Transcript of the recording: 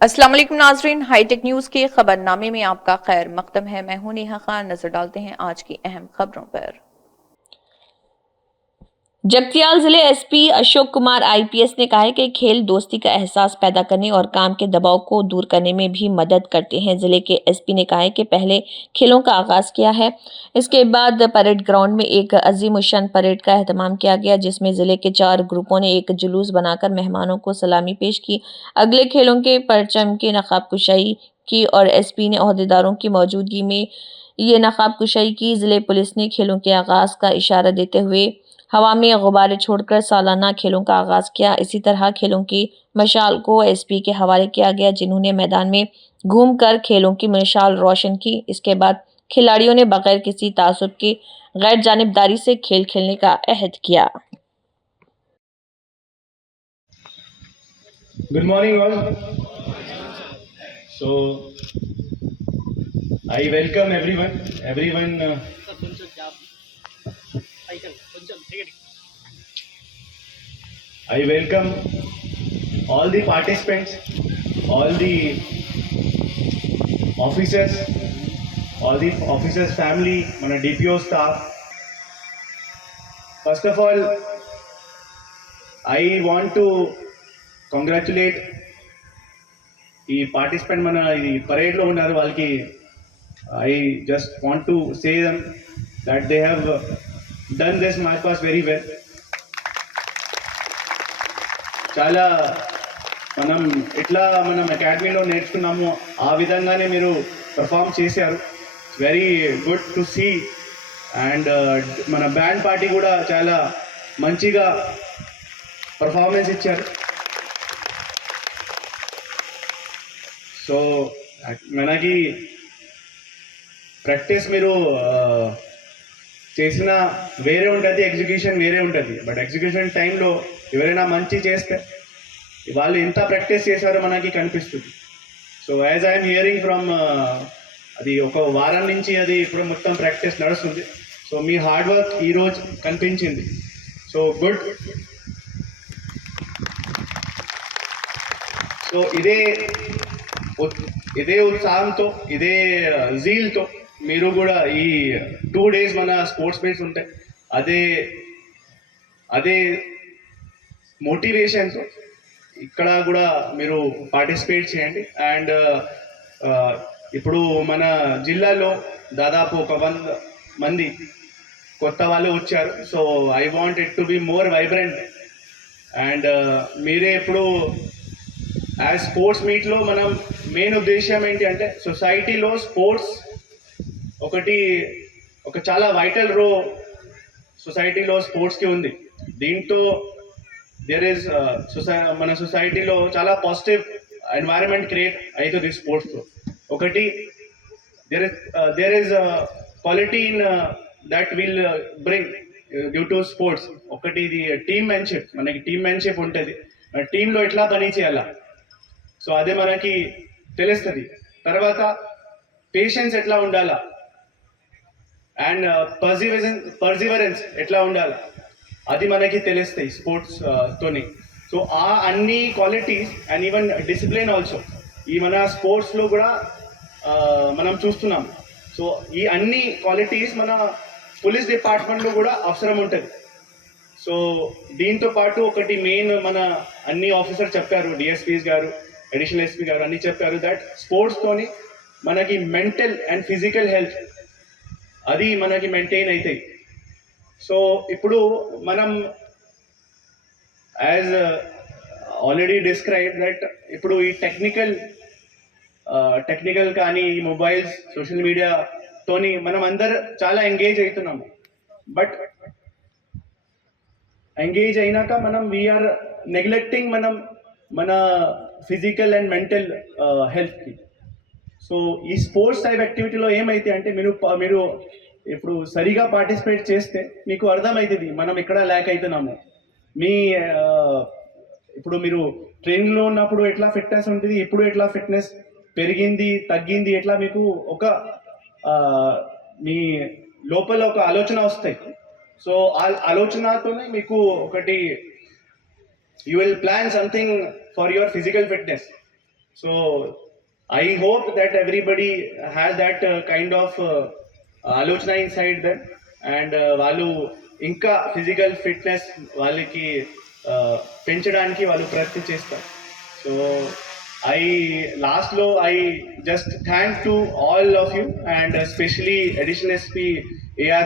अस्सलाम वालेकुम नाजरीन, हाईटेक न्यूज के खबरनामे में आपका खैर मकदम है। मैं हूं नेहा खान। नजर डालते हैं आज की अहम खबरों पर। जगतियाल जिले एसपी अशोक कुमार आईपीएस ने कहा है कि खेल दोस्ती का एहसास पैदा करने और काम के दबाव को दूर करने में भी मदद करते हैं। जिले के एसपी ने कहा है कि पहले खेलों का आगाज किया है, इसके बाद परेड ग्राउंड में एक अजीमुशान परेड का एहतमाम किया गया, जिसमें जिले के 4 ग्रुपों ने एक जुलूस बनाकर मेहमानों को सलामी पेश की। अगले खेलों के परचम की नकाब कुशाई की और एसपी ने ओहदेदारों की मौजूदगी में ये नकाब कुशाई की। जिले पुलिस ने खेलों के आगाज का इशारा देते हुए हवा में गुब्बारे छोड़कर सालाना खेलों का आगाज किया। इसी तरह खेलों की मशाल को एसपी के हवाले किया गया, जिन्होंने मैदान में घूमकर खेलों की मशाल रोशन की। इसके बाद खिलाड़ियों ने बगैर किसी तासुब के गैर जानिबदारी से खेल खेलने का अहद किया। Good morning all. So I welcome everyone I welcome all the participants, all the officers, family, mana DPO staff. First of all, I want to congratulate ఈ పార్టిసిపెంట్ మన ఈ పరేడ్లో ఉన్నారు వాళ్ళకి. I just want to say them that they have done this march past very well. చాలా మనం అకాడమీలో నేర్చుకున్నాము ఆ విధంగానే మీరు పర్ఫామ్ చేశారు. Very good to see. And మన బ్యాండ్ పార్టీ కూడా చాలా మంచిగా పర్ఫార్మెన్స్ ఇచ్చారు. సో మనకి ప్రాక్టీస్ మీరు చేసిన వేరే ఉంటుంది, ఎగ్జిక్యూషన్ వేరే ఉంటుంది. బట్ ఎగ్జిక్యూషన్ టైంలో ఎవరైనా మంచి చేస్తే వాళ్ళు ఎంత ప్రాక్టీస్ చేశారో మనకి కనిపిస్తుంది. So as I'm hearing from అది ఒక వారం నుంచి అది ఇప్పుడు మొత్తం ప్రాక్టీస్ నడుస్తుంది. సో మీ హార్డ్ వర్క్ ఈరోజు కనిపించింది. So good. సో ఇదే ఉత్సాహంతో, ఇదే జీల్తో మీరు కూడా ఈ 2 days మన స్పోర్ట్స్ మీట్స్ ఉంటాయి, అదే మోటివేషన్తో ఇక్కడ కూడా మీరు పార్టిసిపేట్ చేయండి. అండ్ ఇప్పుడు మన జిల్లాలో దాదాపు ఒక 100 మంది కొత్త వాళ్ళు వచ్చారు. So I want it to be more vibrant. And మీరే ఇప్పుడు యాజ్ స్పోర్ట్స్ మీట్లో మనం మెయిన్ ఉద్దేశం ఏంటి అంటే సొసైటీలో స్పోర్ట్స్ ఒక చాలా వైటల్ సొసైటీలో స్పోర్ట్స్కి ఉంది. దీంతో మన సొసైటీలో చాలా పాజిటివ్ ఎన్వైరన్మెంట్ క్రియేట్ అవుతుంది స్పోర్ట్స్తో. ఒకటి there is quality in that will bring due to sports. ఒకటి ఇది టీమ్మెన్షిప్, మనకి టీమ్మెన్షిప్ ఉంటుంది, టీంలో ఎట్లా పని చేయాలా, సో అదే మనకి తెలుస్తుంది. తర్వాత పేషెన్స్ ఎట్లా ఉండాలా అండ్ పర్సివరెన్స్ ఎట్లా ఉండాలా అది మనకి తెలుస్తాయి స్పోర్ట్స్ తోని. సో ఆ అన్ని qualities and even discipline also ఈ మన స్పోర్ట్స్లో కూడా మనం చూస్తున్నాం. సో ఈ అన్ని క్వాలిటీస్ మన పోలీస్ డిపార్ట్మెంట్లో కూడా అవసరం ఉంటుంది. సో దీంతో పాటు ఒకటి మెయిన్ మన అన్ని ఆఫీసర్ చెప్పారు, డిఎస్పీస్ గారు, అడిషనల్ ఎస్పీ గారు అన్నీ చెప్పారు దట్ స్పోర్ట్స్తోని మనకి మెంటల్ అండ్ ఫిజికల్ హెల్త్ అది మనకి మెయింటైన్ అవుతాయి. సో ఇప్పుడు మనం యాజ్ ఆల్రెడీ డిస్క్రైబ్ దట్ ఇప్పుడు ఈ టెక్నికల్ కానీ ఈ మొబైల్స్, సోషల్ మీడియాతోని మనం అందరు చాలా ఎంగేజ్ అవుతున్నాము. బట్ ఎంగేజ్ అయినాక మనం వీఆర్ నెగ్లెక్టింగ్ మన ఫిజికల్ అండ్ మెంటల్ హెల్త్కి. సో ఈ స్పోర్ట్స్ టైప్ యాక్టివిటీలో ఏమైతే అంటే మీరు ఇప్పుడు సరిగా పార్టిసిపేట్ చేస్తే మీకు అర్థమవుతుంది మనం ఎక్కడ ల్యాక్ అవుతున్నాము. ఇప్పుడు మీరు ట్రైనింగ్లో ఉన్నప్పుడు ఎట్లా ఫిట్నెస్ ఉంటుంది, ఇప్పుడు ఎట్లా ఫిట్నెస్ పెరిగింది తగ్గింది, ఎట్లా మీకు మీ లోపల ఒక ఆలోచన వస్తాయి. సో ఆ ఆలోచనతోనే మీకు ఒకటి you will plan something for your physical fitness. So I hope that everybody has that kind of ఆలోచన ఇన్సైడ్ దెమ్ అండ్ వాళ్ళు ఇంకా ఫిజికల్ ఫిట్నెస్ వాళ్ళకి పెంచడానికి వాళ్ళు ప్రయత్నం చేస్తారు. సో లాస్ట్లో I just thank to all of you and especially additional SP AR